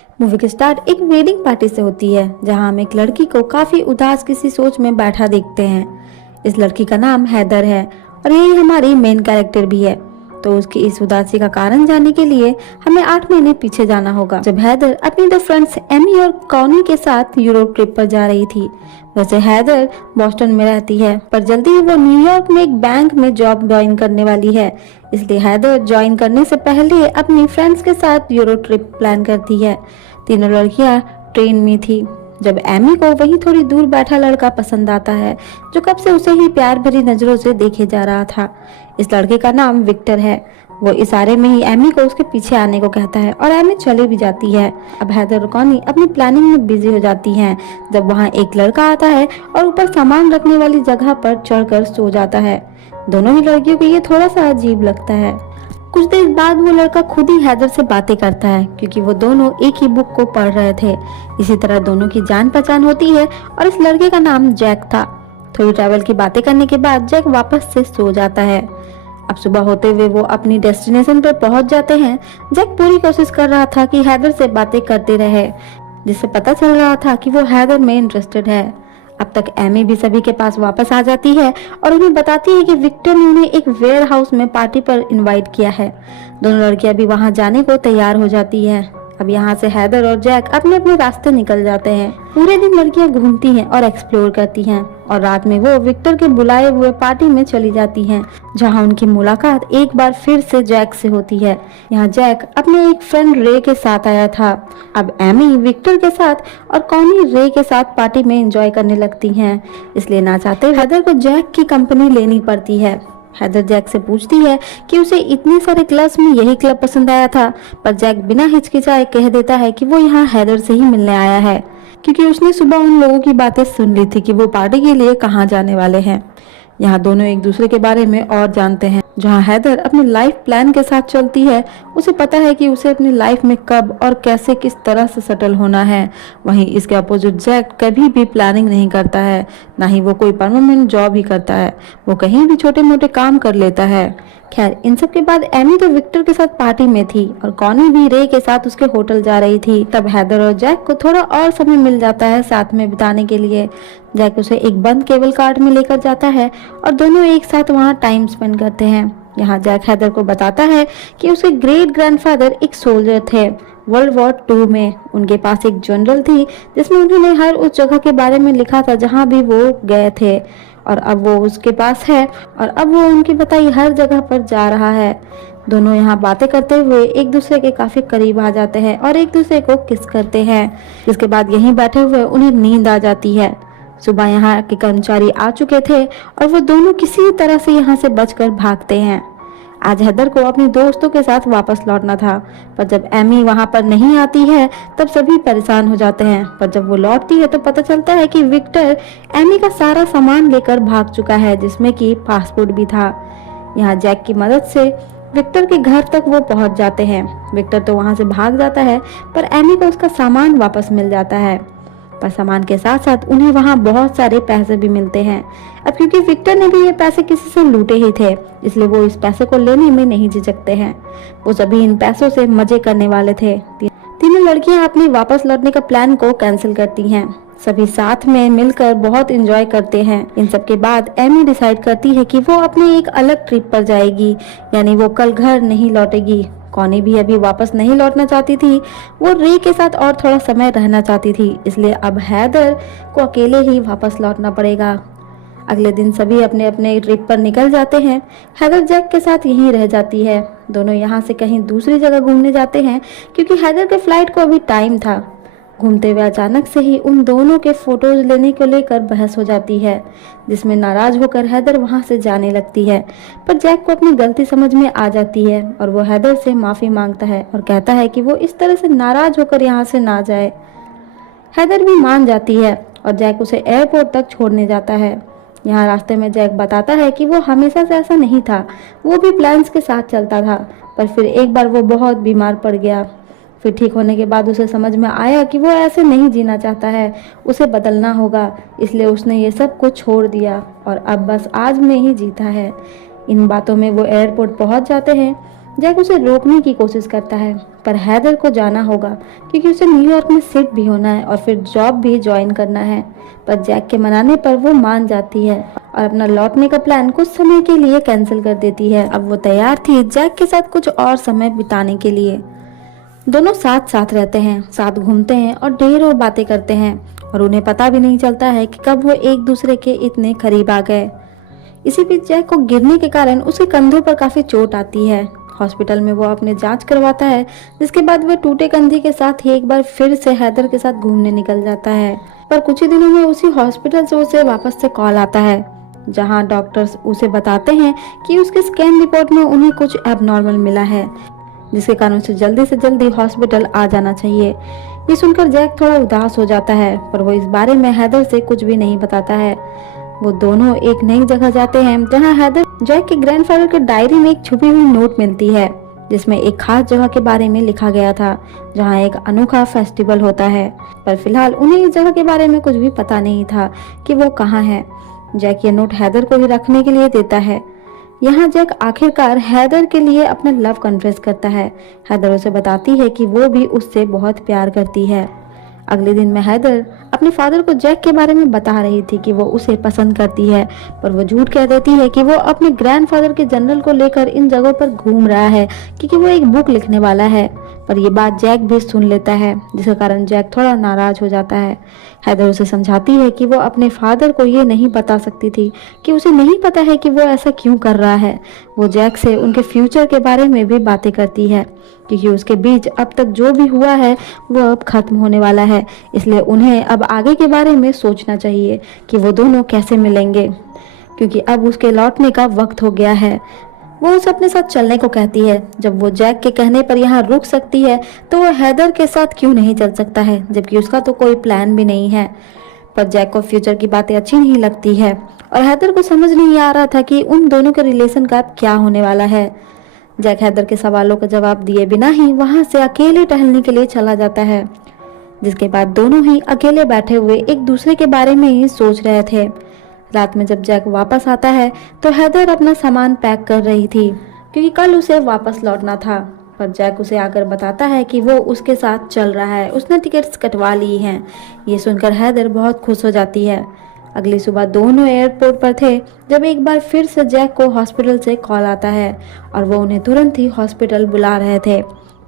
Movie की start एक wedding party से होती है जहां हम एक लड़की को काफी उदास किसी सोच में बैठा देखते हैं। इस लड़की का नाम हैदर है और यही हमारी मेन कैरेक्टर भी है। तो उसकी इस उदासी का कारण जानने के लिए हमें 8 महीने पीछे जाना होगा, जब हैदर अपनी दो फ्रेंड्स एमी और कॉनी के साथ यूरोप ट्रिप पर जा रही थी। वैसे हैदर बॉस्टन में रहती है, पर जल्दी ही वो न्यूयॉर्क में एक बैंक में जॉब ज्वाइन करने वाली है। इसलिए हैदर ज्वाइन करने से पहले अपनी फ्रेंड्स के साथ यूरोप ट्रिप प्लान करती है। तीनों लड़कियां ट्रेन में थी जब एमी को वहीं थोड़ी दूर बैठा लड़का पसंद आता है, जो कब से उसे ही प्यार भरी नजरों से देखे जा रहा था। इस लड़के का नाम विक्टर है। वो इशारे में ही एमी को उसके पीछे आने को कहता है और एमी चले भी जाती है। अब हैदर और कॉनी अपनी प्लानिंग में बिजी हो जाती हैं जब वहाँ एक लड़का आता है और ऊपर सामान रखने वाली जगह पर चढ़कर सो जाता है। दोनों ही लड़कियों को ये थोड़ा सा अजीब लगता है। कुछ देर बाद वो लड़का खुद ही हैदर से बातें करता है, क्योंकि वो दोनों एक ही बुक को पढ़ रहे थे। इसी तरह दोनों की जान पहचान होती है और इस लड़के का नाम जैक था। थोड़ी ट्रैवल की बातें करने के बाद जैक वापस से सो जाता है। अब सुबह होते हुए वो अपनी डेस्टिनेशन पर पहुंच जाते हैं। जैक पूरी कोशिश कर रहा था कि हैदर से बातें करते रहे, जिससे पता चल रहा था कि वो हैदर में इंटरेस्टेड है। अब तक एमी भी सभी के पास वापस आ जाती है और उन्हें बताती है कि विक्टर ने उन्हें एक वेयर हाउस में पार्टी पर इनवाइट किया है। दोनों लड़कियां भी वहां जाने को तैयार हो जाती हैं। अब यहाँ से हैदर और जैक अपने अपने रास्ते निकल जाते हैं। पूरे दिन लड़कियां घूमती हैं और एक्सप्लोर करती हैं और रात में वो विक्टर के बुलाए हुए पार्टी में चली जाती हैं, जहाँ उनकी मुलाकात एक बार फिर से जैक से होती है। यहाँ जैक अपने एक फ्रेंड रे के साथ आया था। अब एमी विक्टर के साथ और कॉनी रे के साथ पार्टी में एंजॉय करने लगती हैं, इसलिए ना चाहते हैदर को जैक की कंपनी लेनी पड़ती है। हैदर जैक से पूछती है कि उसे इतने सारे क्लब्स में यही क्लब पसंद आया था, पर जैक बिना हिचकिचाए कह देता है कि वो यहाँ हैदर से ही मिलने आया है, क्योंकि उसने सुबह उन लोगों की बातें सुन ली थी कि वो पार्टी के लिए कहाँ जाने वाले हैं। यहाँ दोनों एक दूसरे के बारे में और जानते हैं। जहाँ हैदर अपनी लाइफ प्लान के साथ चलती है, उसे पता है कि उसे अपनी लाइफ में कब और कैसे किस तरह से सेटल होना है। वहीं इसके अपोजिट जैक कभी भी प्लानिंग नहीं करता है, ना ही वो कोई परमानेंट जॉब ही करता है। वो कहीं भी छोटे मोटे काम कर लेता है। खैर, इन सब के बाद एमी तो विक्टर के साथ पार्टी में थी और कॉनी भी रे के साथ उसके होटल जा रही थी। तब हैदर और जैक को थोड़ा और समय मिल जाता है साथ में बिताने के लिए। जैक उसे एक बंद केबल कार्ड में लेकर जाता है और दोनों एक साथ वहाँ टाइम स्पेंड करते हैं। यहाँ जैक हैदर को बताता है कि उसके ग्रेट ग्रैंडफादर एक सोल्जर थे वर्ल्ड वॉर 2 में। उनके पास एक जर्नल थी जिसमें उन्होंने हर उस जगह के बारे में लिखा था जहाँ भी वो गए थे, और अब वो उसके पास है और अब वो उनकी बताई हर जगह पर जा रहा है। दोनों यहाँ बातें करते हुए एक दूसरे के काफी करीब आ जाते हैं और एक दूसरे को किस करते हैं। इसके बाद यहीं बैठे हुए उन्हें नींद आ जाती है। सुबह यहाँ के कर्मचारी आ चुके थे और वो दोनों किसी तरह से यहाँ से बचकर भागते हैं। आज हैदर को अपने दोस्तों के साथ वापस लौटना था, पर जब एमी वहां पर नहीं आती है तब सभी परेशान हो जाते हैं। पर जब वो लौटती है तो पता चलता है कि विक्टर एमी का सारा सामान लेकर भाग चुका है, जिसमें कि पासपोर्ट भी था। यहाँ जैक की मदद से विक्टर के घर तक वो पहुंच जाते हैं। विक्टर तो वहां से भाग जाता है, पर एमी को उसका सामान वापस मिल जाता है। पर सामान के साथ साथ उन्हें वहां बहुत सारे पैसे भी मिलते हैं। अब क्योंकि विक्टर ने भी ये पैसे किसी से लूटे ही थे, इसलिए वो इस पैसे को लेने में नहीं झिझकते हैं। वो सभी इन पैसों से मजे करने वाले थे। तीनों लड़कियां अपनी वापस लौटने का प्लान को कैंसिल करती हैं। सभी साथ में मिलकर बहुत एंजॉय करते हैं। इन सब के बाद एमी डिसाइड करती है कि वो अपनी एक अलग ट्रिप पर जाएगी, यानी वो कल घर नहीं लौटेगी। कॉनी भी अभी वापस नहीं लौटना चाहती थी, वो रे के साथ और थोड़ा समय रहना चाहती थी, इसलिए अब हैदर को अकेले ही वापस लौटना पड़ेगा। अगले दिन सभी अपने अपने ट्रिप पर निकल जाते हैं। हैदर जैक के साथ यहीं रह जाती है। दोनों यहाँ से कहीं दूसरी जगह घूमने जाते हैं, क्योंकि हैदर के फ्लाइट को अभी टाइम था। घूमते हुए अचानक से ही उन दोनों के फोटोज लेने को लेकर बहस हो जाती है, जिसमें नाराज होकर हैदर वहां से जाने लगती है। पर जैक को अपनी गलती समझ में आ जाती है और वो हैदर से माफी मांगता है और कहता है कि वो इस तरह से नाराज होकर यहाँ से ना जाए। हैदर भी मान जाती है और जैक उसे एयरपोर्ट तक छोड़ने जाता है। यहाँ रास्ते में जैक बताता है कि वो हमेशा से ऐसा नहीं था, वो भी प्लान्स के साथ चलता था, पर फिर एक बार वो बहुत बीमार पड़ गया। फिर ठीक होने के बाद उसे समझ में आया कि वो ऐसे नहीं जीना चाहता है, उसे बदलना होगा, इसलिए उसने ये सब कुछ छोड़ दिया और अब बस आज में ही जीता है। इन बातों में वो एयरपोर्ट पहुंच जाते हैं, जैक उसे रोकने की कोशिश करता है, पर हैदर को जाना होगा क्योंकि उसे न्यूयॉर्क में सेट भी होना है और फिर जॉब भी ज्वाइन करना है। पर जैक के मनाने पर वो मान जाती है और अपना लौटने का प्लान कुछ समय के लिए कैंसिल कर देती है। अब वो तैयार थी जैक के साथ कुछ और समय बिताने के लिए। दोनों साथ साथ रहते हैं, साथ घूमते हैं और ढेरों बातें करते हैं और उन्हें पता भी नहीं चलता है कि कब वो एक दूसरे के इतने करीब आ गए। इसी बीच जैक को गिरने के कारण उसके कंधों पर काफी चोट आती है। हॉस्पिटल में वो अपने जांच करवाता है, जिसके बाद वह टूटे कंधे के साथ ही एक बार फिर से हैदर के साथ घूमने निकल जाता है। पर कुछ ही दिनों में उसी हॉस्पिटल से उसे वापस से कॉल आता है, जहां डॉक्टर्स उसे बताते हैं कि उसके स्कैन रिपोर्ट में उन्हें कुछ एबनॉर्मल मिला है, जिसके कारण उसे जल्दी से जल्दी हॉस्पिटल आ जाना चाहिए। ये सुनकर जैक थोड़ा उदास हो जाता है, पर वो इस बारे में हैदर से कुछ भी नहीं बताता है। वो दोनों एक नई जगह जाते हैं, जहां हैदर जैक के ग्रैंडफादर के डायरी में एक छुपी हुई नोट मिलती है, जिसमें एक खास जगह के बारे में लिखा गया था, जहां एक अनोखा फेस्टिवल होता है। पर फिलहाल उन्हें इस जगह के बारे में कुछ भी पता नहीं था कि वो कहाँ है। जैक ये नोट हैदर को ही रखने के लिए देता है। यहाँ जैक आखिरकार हैदर के लिए अपना लव कन्फेस करता है। हैदर उसे बताती है कि वो भी उससे बहुत प्यार करती है। अगले दिन में हैदर अपने फादर को जैक के बारे में बता रही थी कि वो उसे पसंद करती है, पर वो झूठ कह देती है कि वो अपने ग्रैंडफादर के जनरल को लेकर इन जगहों पर घूम रहा है क्योंकि वो एक बुक लिखने वाला है। पर ये बात जैक भी सुन लेता है, जिसके कारण जैक थोड़ा नाराज हो जाता है। हैदर उसे समझाती है कि वो अपने फादर को ये नहीं बता सकती थी कि उसे नहीं पता है कि वो ऐसा क्यों कर रहा है। वो जैक से उनके फ्यूचर के बारे में भी बातें करती है, क्योंकि उसके बीच अब तक जो भी हुआ है वो अब खत्म होने वाला है, इसलिए उन्हें अब आगे के बारे में सोचना चाहिए कि वो दोनों कैसे मिलेंगे, क्योंकि अब उसके लौटने का वक्त हो गया है। वो उसे अपने साथ चलने को कहती है। जब वो जैक के कहने पर यहाँ रुक सकती है तो वो हैदर के साथ क्यों नहीं चल सकता है, जबकि उसका तो कोई प्लान भी नहीं है। पर जैक को फ्यूचर की बातें अच्छी नहीं लगती है और हैदर को समझ नहीं आ रहा था कि उन दोनों के रिलेशन का अब क्या होने वाला है। जैक हैदर के सवालों का जवाब दिए बिना ही वहां से अकेले टहलने के लिए चला जाता है, जिसके बाद दोनों ही अकेले बैठे हुए एक दूसरे के बारे में ही सोच रहे थे। रात में जब जैक वापस आता है तो हैदर अपना सामान पैक कर रही थी, क्योंकि कल उसे वापस लौटना था। पर जैक उसे आकर बताता है कि वो उसके साथ चल रहा है, उसने टिकट्स कटवा ली हैं। ये सुनकर हैदर बहुत खुश हो जाती है। अगली सुबह दोनों एयरपोर्ट पर थे जब एक बार फिर से जैक को हॉस्पिटल से कॉल आता है और वो उन्हें तुरंत ही हॉस्पिटल बुला रहे थे।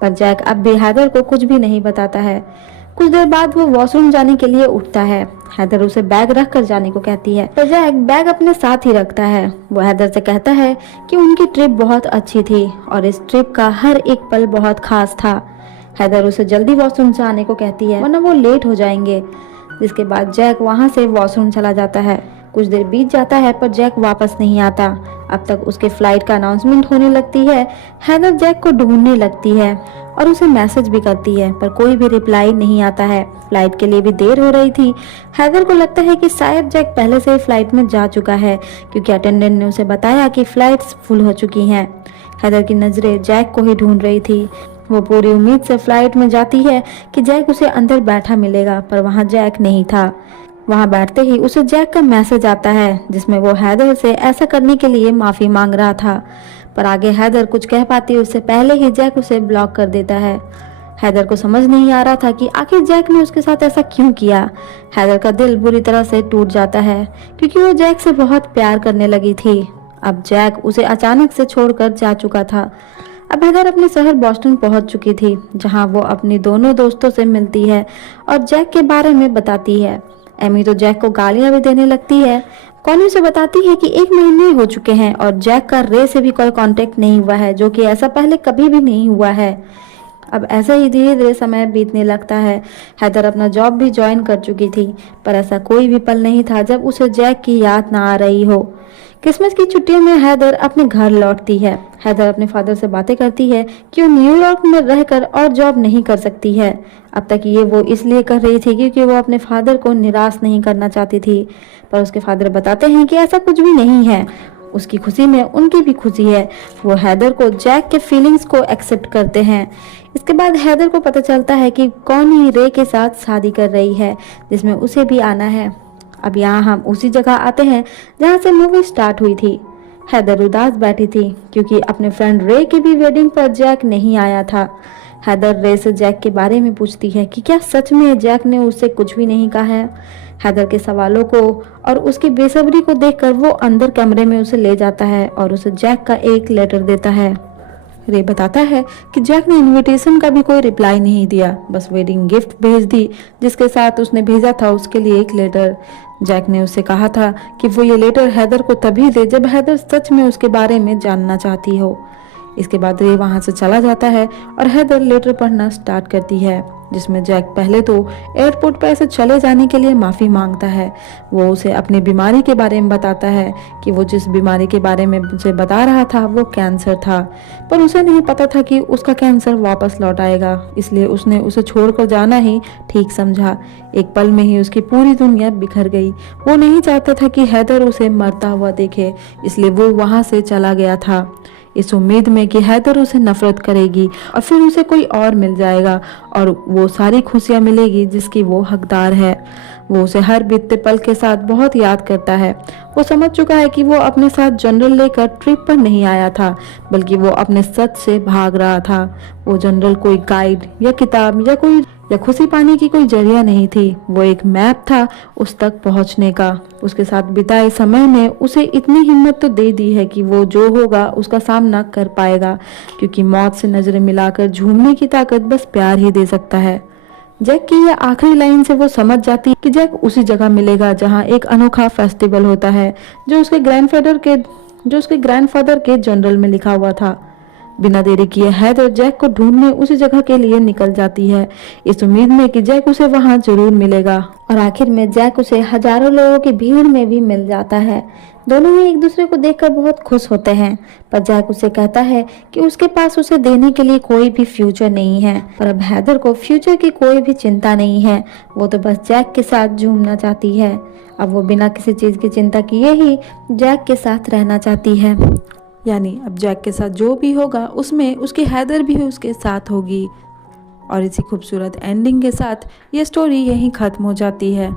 पर जैक अब भी हैदर को कुछ भी नहीं बताता है। कुछ देर बाद वो वॉशरूम जाने के लिए उठता है। हैदर उसे बैग रख कर जाने को कहती है, पर जैक बैग अपने साथ ही रखता है। वो हैदर से कहता है कि उनकी ट्रिप बहुत अच्छी थी और इस ट्रिप का हर एक पल बहुत खास था। हैदर उसे जल्दी वॉशरूम जाने को कहती है, वरना वो लेट हो जाएंगे। जिसके बाद जैक वहां से वॉशरूम चला जाता है। कुछ देर बीत जाता है पर जैक वापस नहीं आता। अब तक उसके फ्लाइट का अनाउंसमेंट होने लगती है। हैदर जैक को ढूंढने लगती है और उसे मैसेज भी करती है, पर कोई भी रिप्लाई नहीं आता है। फ्लाइट के लिए भी देर हो रही थी। हैदर को लगता है कि शायद जैक पहले से ही फ्लाइट में जा चुका है, क्योंकि अटेंडेंट ने उसे बताया कि फ्लाइट्स फुल हो चुकी हैं। हैदर की नजरें जैक को ही ढूंढ रही थी। वो पूरी उम्मीद से फ्लाइट में जाती है कि जैक उसे अंदर बैठा मिलेगा, पर वहाँ जैक नहीं था। वहाँ बैठते ही उसे जैक का मैसेज आता है, जिसमें वो हैदर से ऐसा करने के लिए माफी मांग रहा था। पर आगे हैदर कुछ कह पाती उससे पहले ही जैक उसे ब्लॉक कर देता है। हैदर को समझ नहीं आ रहा था कि आखिर जैक ने उसके साथ ऐसा क्यों किया। हैदर का दिल बुरी तरह से टूट जाता है, क्योंकि वो जैक से बहुत प्यार करने लगी थी। अब जैक उसे अचानक से छोड़कर जा चुका था। अब हैदर अपने शहर बॉस्टन पहुंच चुकी थी, जहां वो अपनी दोनों दोस्तों से मिलती है और जैक के बारे में बताती है। एमी तो जैक को गालियां भी देने लगती है। कॉनी उसे बताती है कि 1 महीने हो चुके हैं और जैक का रे से भी कोई कांटेक्ट नहीं हुआ है, जो कि ऐसा पहले कभी भी नहीं हुआ है। अब ऐसा ही धीरे धीरे समय बीतने लगता है। हैदर अपना जॉब भी ज्वाइन कर चुकी थी, पर ऐसा कोई भी पल नहीं था जब उसे जैक की याद ना आ रही हो। क्रिसमस की छुट्टियों में हैदर अपने घर लौटती है। हैदर अपने फादर से बातें करती है कि वो न्यूयॉर्क में रहकर और जॉब नहीं कर सकती है। अब तक ये वो इसलिए कर रही थी क्योंकि वो अपने फादर को निराश नहीं करना चाहती थी, पर उसके फादर बताते हैं कि ऐसा कुछ भी नहीं है। उसकी खुशी में उनकी भी खुशी है। वो हैदर को जैक के फीलिंग्स को एक्सेप्ट करते हैं। इसके बाद हैदर को पता चलता है कि कॉनी रे के साथ शादी कर रही है, जिसमें उसे भी आना है। अब यहाँ हम उसी जगह आते हैं जहाँ से मूवी स्टार्ट हुई थी। हैदर उदास बैठी थी क्योंकि अपने फ्रेंड रे की भी वेडिंग पर जैक नहीं आया था। हैदर रे से जैक के बारे में पूछती है कि क्या सच में जैक ने उससे कुछ भी नहीं कहा है। हैदर के सवालों को और उसकी बेसब्री को देखकर वो अंदर कमरे में उसे ले जाता है और उसे जैक का एक लेटर देता है। रे बताता है कि जैक ने इनविटेशन का भी कोई रिप्लाई नहीं दिया, बस वेडिंग गिफ्ट भेज दी जिसके साथ उसने भेजा था उसके लिए एक लेटर। जैक ने उससे कहा था कि वो ये लेटर हैदर को तभी दे जब हैदर सच में उसके बारे में जानना चाहती हो। इसके बाद रे वहां से चला जाता है और हैदर लेटर पढ़ना स्टार्ट करती है, जिसमें जैक पहले तो एयरपोर्ट पर ऐसे चले जाने के लिए माफ़ी मांगता है। वो उसे अपनी बीमारी के बारे में बताता है कि वो जिस बीमारी के बारे में उसे बता रहा था वो कैंसर था, पर उसे नहीं पता था कि उसका कैंसर वापस लौट आएगा, इसलिए उसने उसे छोड़कर जाना ही ठीक समझा। एक पल में ही उसकी पूरी दुनिया बिखर गई। वो नहीं चाहता था कि हैदर उसे मरता हुआ देखे, इसलिए वो वहां से चला गया था इस उम्मीद में कि हैदर उसे नफरत करेगी और फिर उसे कोई और मिल जाएगा और वो सारी खुशियां मिलेगी जिसकी वो हकदार है। वो उसे हर बीतते पल के साथ बहुत याद करता है। वो समझ चुका है कि वो अपने साथ जनरल लेकर ट्रिप पर नहीं आया था, बल्कि वो अपने सच से भाग रहा था। वो जनरल कोई गाइड या किताब या खुशी पाने की कोई जरिया नहीं थी, वो एक मैप था उस तक पहुंचने का। उसके साथ बिताए समय ने उसे इतनी हिम्मत तो दे दी है कि वो जो होगा उसका सामना कर पाएगा, क्योंकि मौत से नजरें मिलाकर झूमने की ताकत बस प्यार ही दे सकता है। जैक की यह आखिरी लाइन से वो समझ जाती है कि जैक उसी जगह मिलेगा जहां एक अनोखा फेस्टिवल होता है जो उसके ग्रैंडफादर के जनरल में लिखा हुआ था। बिना देरी किए हैदर जैक को ढूंढने उसी जगह के लिए निकल जाती है, इस उम्मीद में कि जैक उसे वहां जरूर मिलेगा। और आखिर में जैक उसे हजारों लोगों की भीड़ में भी मिल जाता है। दोनों ही एक दूसरे को देखकर बहुत खुश होते हैं, पर जैक उसे कहता है कि उसके पास उसे देने के लिए कोई भी फ्यूचर नहीं है। पर अब हैदर को फ्यूचर की कोई भी चिंता नहीं है, वो तो बस जैक के साथ झूमना चाहती है। अब वो बिना किसी चीज की चिंता किए ही जैक के साथ रहना चाहती है। यानी अब जैक के साथ जो भी होगा उसमें उसकी हैदर भी उसके साथ होगी। और इसी खूबसूरत एंडिंग के साथ ये स्टोरी यहीं ख़त्म हो जाती है।